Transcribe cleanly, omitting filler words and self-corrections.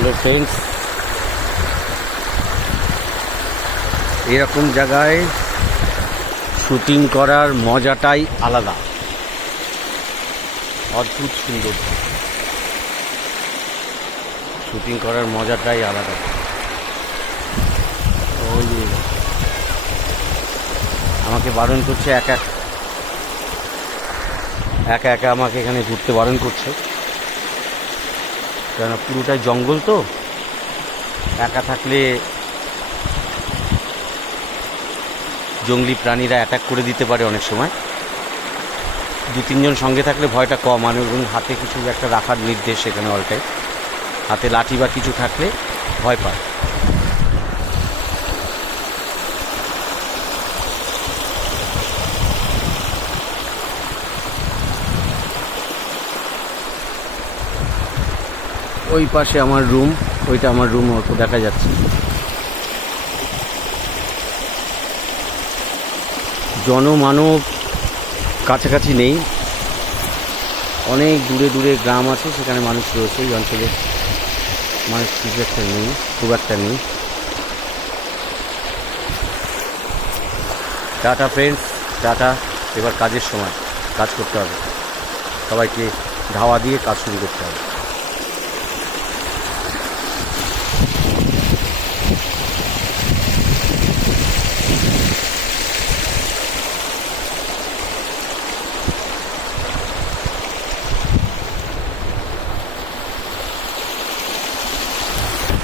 Hello friends, এরকম জায়গায় shooting করার মজাটাই আলাদা, অদ্ভুত সুন্দর। শুটিং করার মজাটাই আলাদা। ওই আমাকে বারণ করছে, একা একা আমাকে এখানে ঘুরতে বারণ করছে, কেন পুরোটাই জঙ্গল তো। একা থাকলে জঙ্গলি প্রাণীরা অ্যাটাক করে দিতে পারে অনেক সময়। 2-3 জন সঙ্গে থাকলে ভয়টা কম, মানে এবং হাতে কিছু একটা রাখার নির্দেশ সেখানে অলটাই, হাতে লাঠি বা কিছু থাকলে ভয় পায়। ওই পাশে আমার রুম, ওইটা আমার রুম, অত দেখা যাচ্ছে। জনমানব কাছাকাছি নেই, অনেক দূরে দূরে গ্রাম আছে, সেখানে মানুষ রয়েছে। এই অঞ্চলে মানুষ খুব একটা নেই। Tata friends, tata. এবার কাজের সময়, কাজ করতে হবে, সবাইকে ধাওয়া দিয়ে কাজ শুরু করতে হবে।